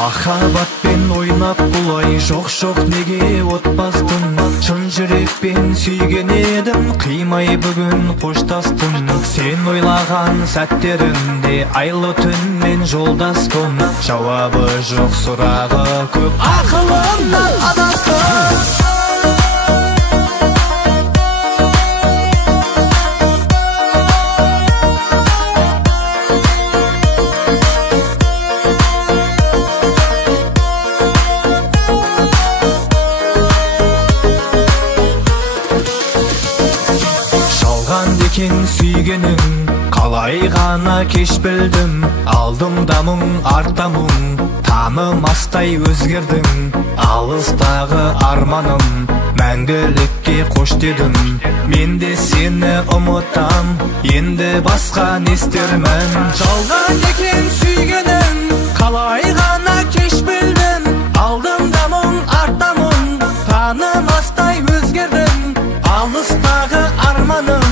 Махаббатпен ойнап бұлай жоқ неге отпастың? Шын жүрекпен сүйген едім, қимай бүгін қоштастым. Сен ойлаған сәттерімде айлы түнмен жолдаспын. Жауабы жоқ сұрағы көп, ақылымнан адастым. Екен сүйгенің, қалай ғана кеш білдім. Алдымда мұң, артта мұң, танымастай өзгердің. Алыстағы арманым, мәңгілікке қош дедім. Мен де сені ұмытам, енді басқа не істермін. Жалған екен сүйгенің, қалай ғана кеш білдім. Алдымда мұң, артта мұң, танымастай өзгердің. Алыстағы арманым,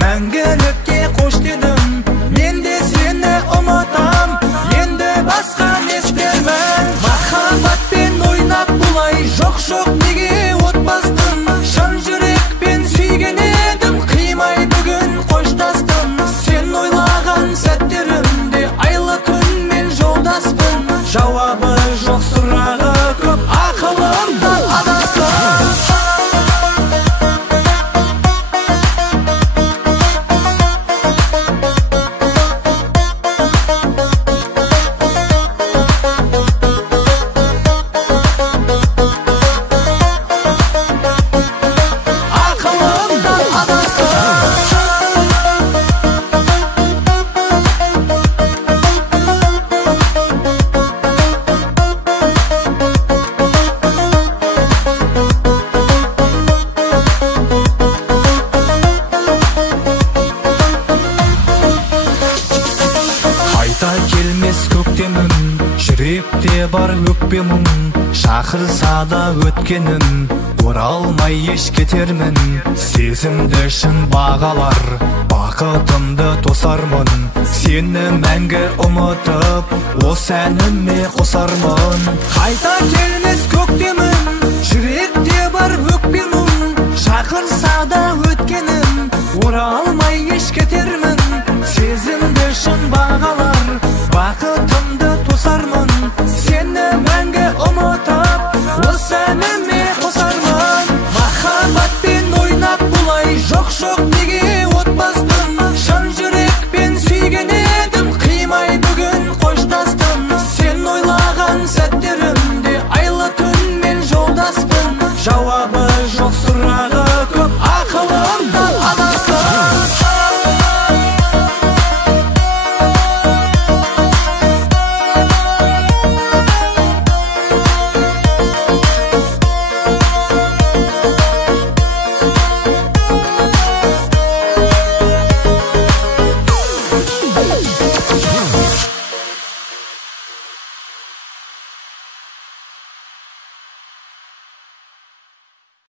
мәңгілікке қош дедім. Мен де сені ұмытам, енді басқа не істермін. Махаббатпен ойнап бұлай жоқ неге отпастым? Шын жүрекпен сүйген едім, қимай бүгін қоштастым. Сен ойлаған сәттерімде айлы күнмен жолдаспын. Жауабы жоқ сұрағы көп, ақылымдан адастым. Келмес көктемім, жүректе бар өкпе мұң. Шақырса да өткенім, оралмай еш кетермін. Сезімді шын бағалар, бақытымды тосармын. Сені мәңгі ұмытып, осы әніме қосармын. Қайта келмес көктемім, жүректе бар өкпе мұң. Шақырса да өткенім, оралмай еш кетермін. Сезімді шын бағалар, бақыт